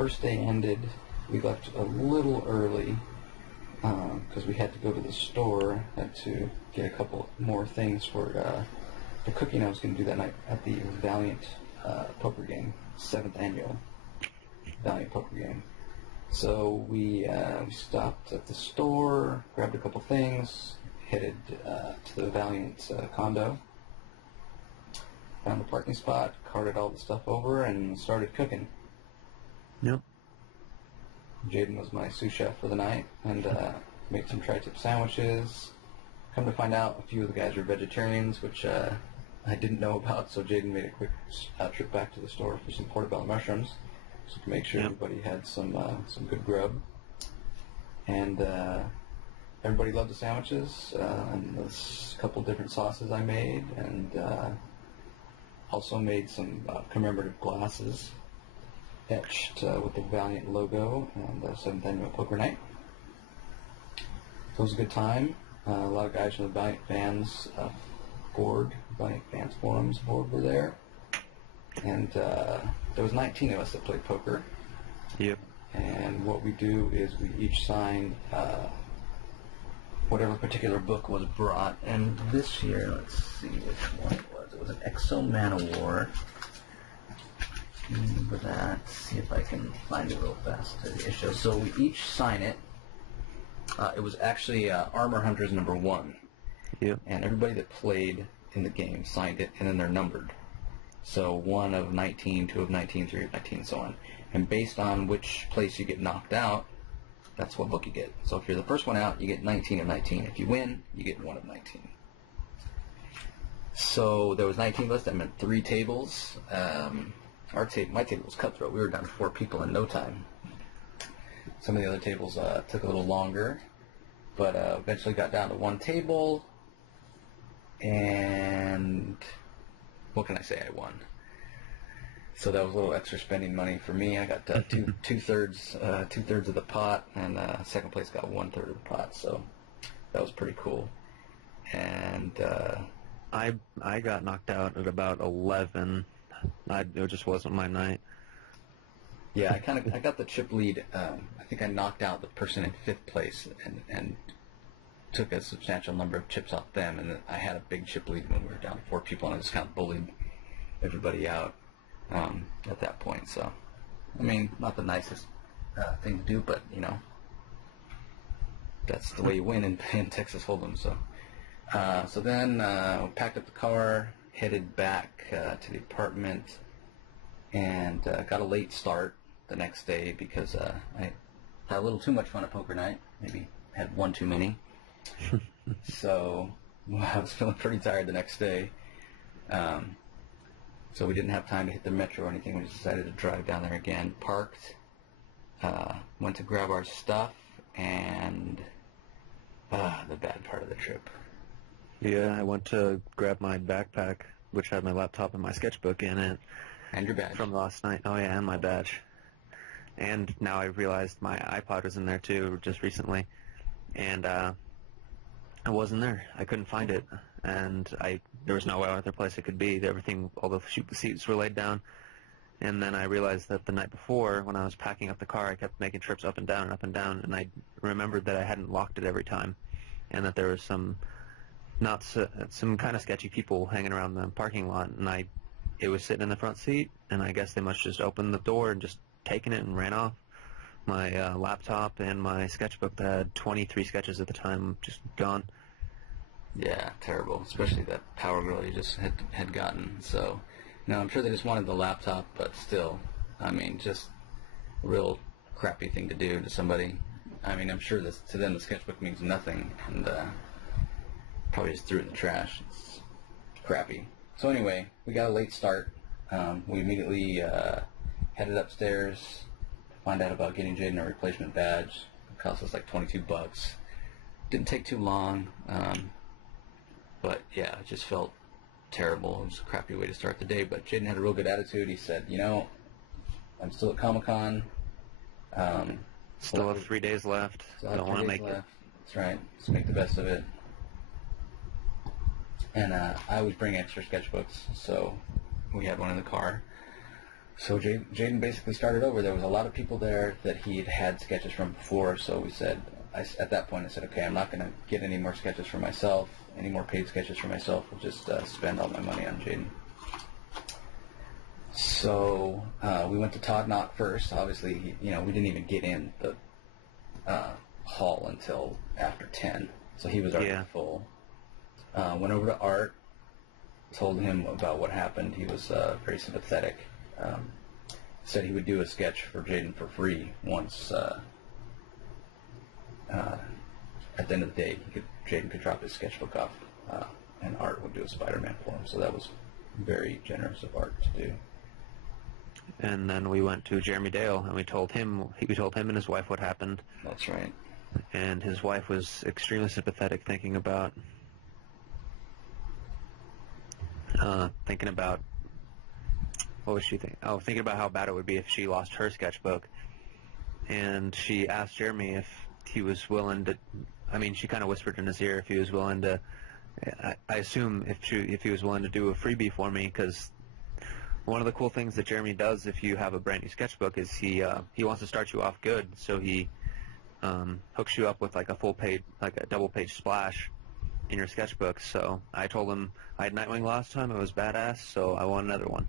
first day ended, we left a little early because we had to go to the store, had to get a couple more things for the cooking I was going to do that night at the Valiant poker game, 7th annual Valiant poker game. So we stopped at the store, grabbed a couple things, headed to the Valiant condo, found the parking spot, carted all the stuff over, and started cooking. Yep. Jaden was my sous chef for the night, and made some TriTip sandwiches. Come to find out, a few of the guys were vegetarians, which I didn't know about, so Jaden made a quick trip back to the store for some portobello mushrooms, so to make sure everybody had some good grub. And everybody loved the sandwiches, and there's a couple different sauces I made, and also made some commemorative glasses etched with the Valiant logo and the 7th annual poker night. So it was a good time. A lot of guys from the Valiant fans Valiant fans forums board were there, and there was 19 of us that played poker. Yep. And what we do is we each sign whatever particular book was brought. And this year, let's see which one it was. It was an Exo Man of War. Remember that. See if I can find it real fast. Issue. So we each sign it. It was actually Armor Hunters #1. Yep. And everybody that played in the game signed it, and then they're numbered. So 1 of 19, 2 of 19, 3 of 19, and so on. And based on which place you get knocked out, that's what book you get. So if you're the first one out, you get 19 of 19. If you win, you get 1 of 19. So there was 19 of us. That meant 3 tables. My table was cutthroat. We were down to 4 people in no time. Some of the other tables took a little longer, but eventually got down to 1 table. And what can I say? I won. So that was a little extra spending money for me. I got two-thirds of the pot, and second place got 1/3 of the pot. So that was pretty cool. And I got knocked out at about 11. It just wasn't my night. Yeah, I got the chip lead. I think I knocked out the person in 5th place and took a substantial number of chips off them, and I had a big chip lead when we were down to 4 people, and I just kind of bullied everybody out at that point. So, I mean, not the nicest thing to do, but, you know, that's the way you win in Texas Hold'em. So then packed up the car, headed back to the apartment, and got a late start the next day because I had a little too much fun at poker night. Maybe had 1 too many. So I was feeling pretty tired the next day. So we didn't have time to hit the metro or anything. We just decided to drive down there again. Parked, went to grab our stuff, and the bad part of the trip. Yeah, I went to grab my backpack, which had my laptop and my sketchbook in it. And your badge. From last night. Oh, yeah, and my badge. And now I realized my iPod was in there, too, just recently. And I wasn't there. I couldn't find it. And there was no other place it could be. Everything, all the seats were laid down. And then I realized that the night before, when I was packing up the car, I kept making trips up and down, and I remembered that I hadn't locked it every time, and that there was some kind of sketchy people hanging around the parking lot, and it was sitting in the front seat, and I guess they must just opened the door and just taken it and ran off. My laptop and my sketchbook that had 23 sketches at the time just gone. Yeah, terrible. Especially that Power Girl you just had gotten. So, I'm sure they just wanted the laptop, but still, I mean, just a real crappy thing to do to somebody. I mean, I'm sure to them the sketchbook means nothing, and probably just threw it in the trash. It's crappy. So anyway, we got a late start. We immediately headed upstairs to find out about getting Jaden a replacement badge. It cost us like $22. Didn't take too long, but yeah, it just felt terrible. It was a crappy way to start the day, but Jaden had a real good attitude. He said, I'm still at Comic-Con. Still have 3 days left. Don't want to make it. That's right. Let's make the best of it. And I always bring extra sketchbooks, so we had one in the car. So Jaden basically started over. There was a lot of people there that he had had sketches from before, so we said, at that point I said, okay, I'm not going to get any more sketches for myself, any more paid sketches for myself. We'll just spend all my money on Jaden. So we went to Todd Knock first. Obviously, we didn't even get in the hall until after 10, so he was already full. Went over to Art, told him about what happened. He was very sympathetic. Said he would do a sketch for Jaden for free once at the end of the day Jaden could drop his sketchbook off, and Art would do a Spider-Man for him. So that was very generous of Art to do. And then we went to Jeremy Dale, and we told him and his wife what happened. That's right. And his wife was extremely sympathetic, thinking about what was she thinking? Oh, thinking about how bad it would be if she lost her sketchbook. And she asked Jeremy if he was willing to. I mean, she kind of whispered in his ear if he was willing to. I assume if he was willing to do a freebie for me, because one of the cool things that Jeremy does if you have a brand new sketchbook is he wants to start you off good, so he hooks you up with like a double page splash in your sketchbook. So I told him I had Nightwing last time, it was badass, so I want another one.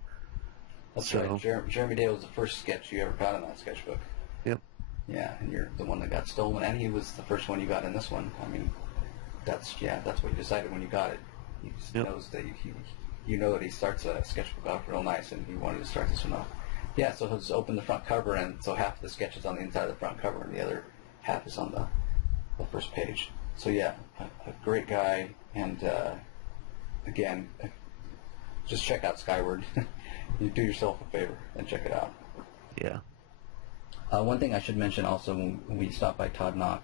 That's right. Jeremy Dale was the first sketch you ever got in that sketchbook. Yep. Yeah, and you're the one that got stolen, and he was the first one you got in this one. I mean, that's what you decided when you got it. He just knows that you know that he starts a sketchbook off real nice, and he wanted to start this one off. Yeah, so he'll just open the front cover, and so half of the sketch is on the inside of the front cover, and the other half is on the first page. So yeah, a great guy, and again, just check out Skyward. You do yourself a favor and check it out. Yeah. One thing I should mention also, when we stopped by Todd Knock,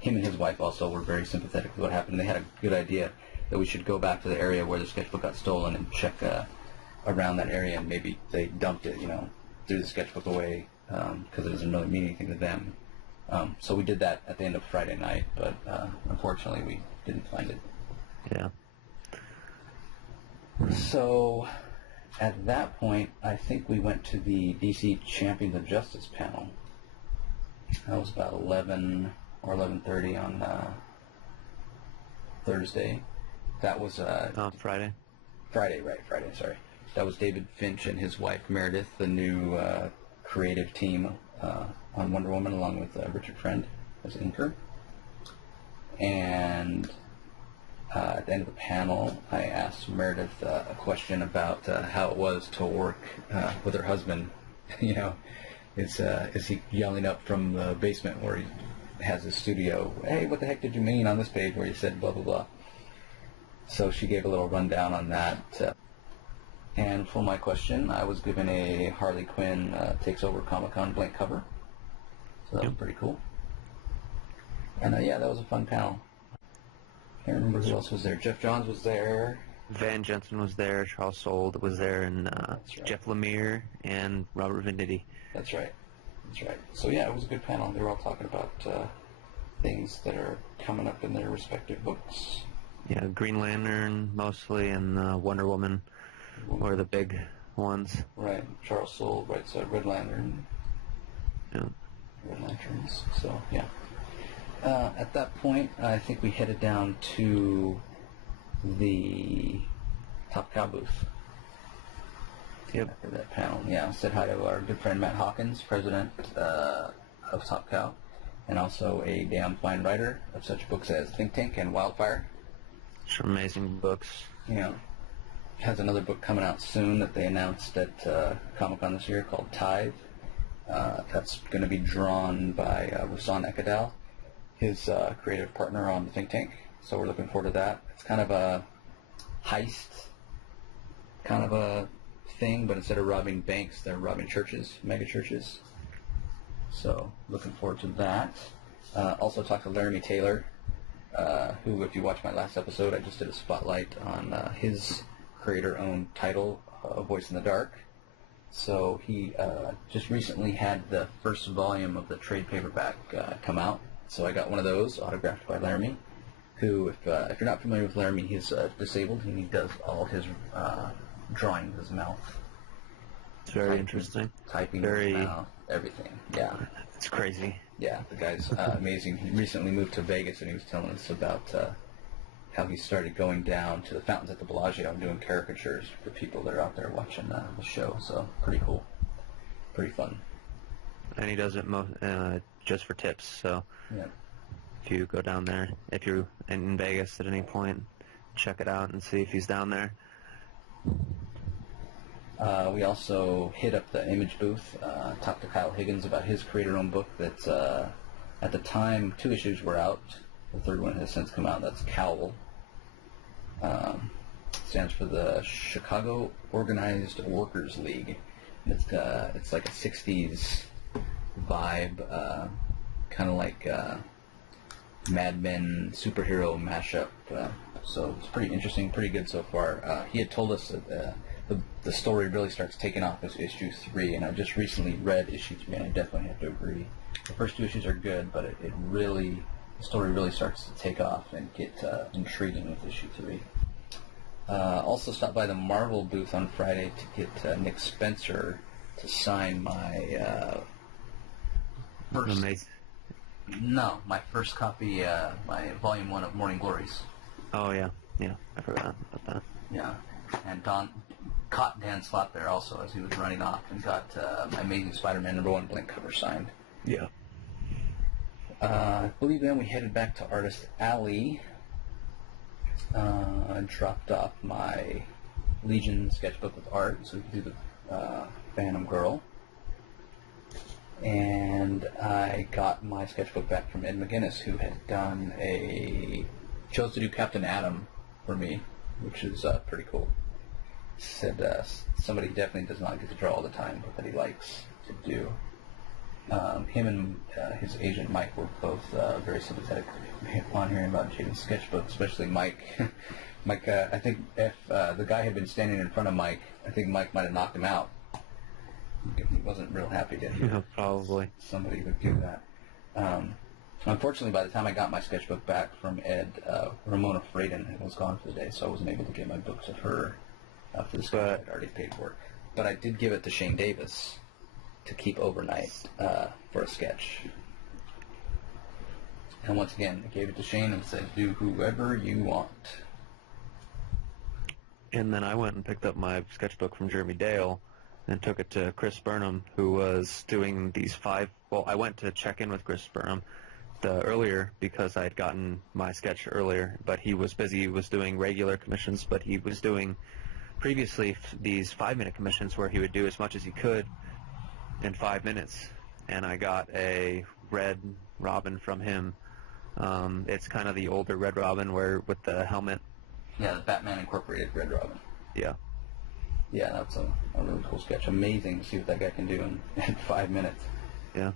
him and his wife also were very sympathetic to what happened. They had a good idea that we should go back to the area where the sketchbook got stolen and check around that area, and maybe they dumped it, threw the sketchbook away because it doesn't really mean anything to them. So we did that at the end of Friday night, but unfortunately we didn't find it. Yeah. So at that point, I think we went to the DC Champions of Justice panel. That was about 11 or 11:30 on Thursday. That was Friday. Friday, sorry. That was David Finch and his wife Meredith, the new creative team on Wonder Woman, along with Richard Friend as inker. And at the end of the panel, I asked Meredith a question about how it was to work with her husband. Is he yelling up from the basement where he has his studio, hey, what the heck did you mean on this page where you said blah, blah, blah? So she gave a little rundown on that. And for my question, I was given a Harley Quinn Takes Over Comic-Con blank cover. So that was pretty cool. And that was a fun panel. Can't remember who else was there. Geoff Johns was there. Van Jensen was there. Charles Soule was there, and Jeff Lemire and Robert Venditti. That's right. So it was a good panel. They were all talking about things that are coming up in their respective books. Yeah, Green Lantern mostly, and Wonder Woman were the big ones. Right. Charles Soule writes Red Lantern. Yeah. Red Lanterns. So yeah. At that point, I think we headed down to the Top Cow booth. Yep. After that panel, said hi to our good friend Matt Hawkins, president of Top Cow, and also a damn fine writer of such books as Think Tank and Wildfire. Some amazing books. Has another book coming out soon that they announced at Comic-Con this year called Tithe. That's going to be drawn by Ruslan Ekadal, his creative partner on the Think Tank. So we're looking forward to that. It's kind of a heist kind of a thing, but instead of robbing banks, they're robbing churches, mega churches. So looking forward to that. Also talked to Laramie Taylor, who, if you watched my last episode, I just did a spotlight on his creator-owned title, Voice in the Dark. So he just recently had the first volume of the trade paperback come out. So I got one of those autographed by Laramie, who, if you're not familiar with Laramie, he's disabled and he does all his drawing with his mouth. It's very interesting. Typing, Very, everything. Yeah. it's crazy. Yeah, the guy's amazing. He recently moved to Vegas, and he was telling us about how he started going down to the fountains at the Bellagio and doing caricatures for people that are out there watching the show. So pretty cool, pretty fun. And he does it just for tips. So Yeah. if you go down there, if you're in Vegas at any point, check it out and see if he's down there. We also hit up the Image booth, talked to Kyle Higgins about his creator-owned book that's, at the time, 2 issues were out. The third one has since come out. That's Cowl. Stands for the Chicago Organized Workers League. It's like a 60s vibe, kind of like Mad Men superhero mashup. So it's pretty interesting, pretty good so far. He had told us that the story really starts taking off as issue 3, and I just recently read issue 3, and I definitely have to agree. The first 2 issues are good, but the story really starts to take off and get intriguing with issue 3. Also stopped by the Marvel booth on Friday to get Nick Spencer to sign my my first copy, my volume 1 of Morning Glories. Oh yeah, I forgot about that. Yeah, and caught Dan Slott there also as he was running off and got my Amazing Spider-Man #1 blank cover signed. Yeah. I believe then we headed back to Artist Alley and dropped off my Legion sketchbook with art, so we could do the Phantom Girl. And I got my sketchbook back from Ed McGuinness, who had chose to do Captain Atom for me, which is pretty cool. Said somebody definitely does not get to draw all the time, but that he likes to do. Him and his agent Mike were both very sympathetic upon hearing about Jaden's sketchbook, especially Mike. Mike, I think if the guy had been standing in front of Mike, I think Mike might have knocked him out. He wasn't real happy to hear Yeah, probably somebody would do that. Unfortunately, by the time I got my sketchbook back from Ed, Ramona Fraden was gone for the day, so I wasn't able to get my book to her for the sketch I'd already paid for. But I did give it to Shane Davis to keep overnight for a sketch. And once again, I gave it to Shane and said, do whoever you want. And then I went and picked up my sketchbook from Jeremy Dale and took it to Chris Burnham, who was doing these 5... Well, I went to check in with Chris Burnham earlier because I had gotten my sketch earlier, but he was busy. He was doing regular commissions, but he was doing previously these 5-minute commissions where he would do as much as he could in 5 minutes. And I got a Red Robin from him. It's kind of the older Red Robin with the helmet. Yeah, the Batman Incorporated Red Robin. Yeah. Yeah, that's a really cool sketch. Amazing to see what that guy can do in 5 minutes. Yeah.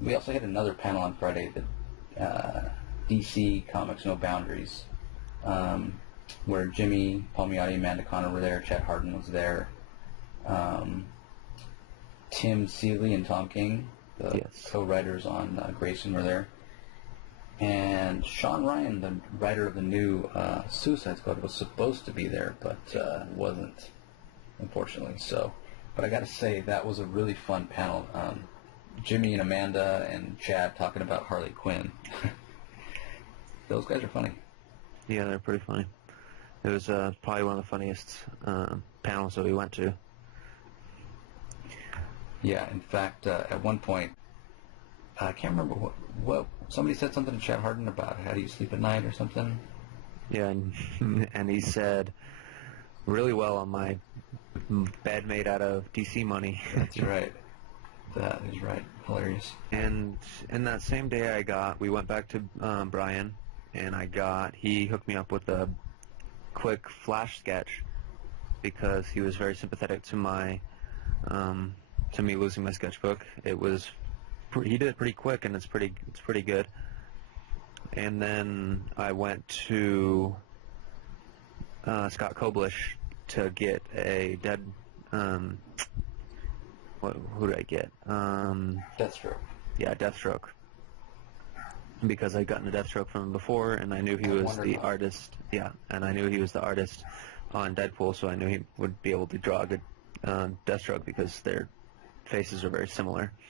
We also had another panel on Friday, the DC Comics No Boundaries, where Jimmy Palmiotti, Amanda Connor were there, Chad Harden was there, Tim Seeley and Tom King, the co-writers on Grayson, were there. And Sean Ryan, the writer of the new Suicide Squad, was supposed to be there, but wasn't, unfortunately. But I got to say, that was a really fun panel. Jimmy and Amanda and Chad talking about Harley Quinn. Those guys are funny. Yeah, they're pretty funny. It was probably one of the funniest panels that we went to. Yeah, in fact, at one point, I can't remember what somebody said something to Chad Harden about how do you sleep at night or something. Yeah, and he said, really well on my bed made out of DC money. That's right. That is right. Hilarious. And in that same day we went back to Brian, and he hooked me up with a quick flash sketch because he was very sympathetic to to me losing my sketchbook. He did it pretty quick, and it's pretty good. And then I went to Scott Koblish to get a who did I get? Deathstroke. Yeah, Deathstroke. Because I'd gotten a Deathstroke from him before, and I knew he was the artist. Yeah, and I knew he was the artist on Deadpool, so I knew he would be able to draw a Deathstroke because their faces are very similar.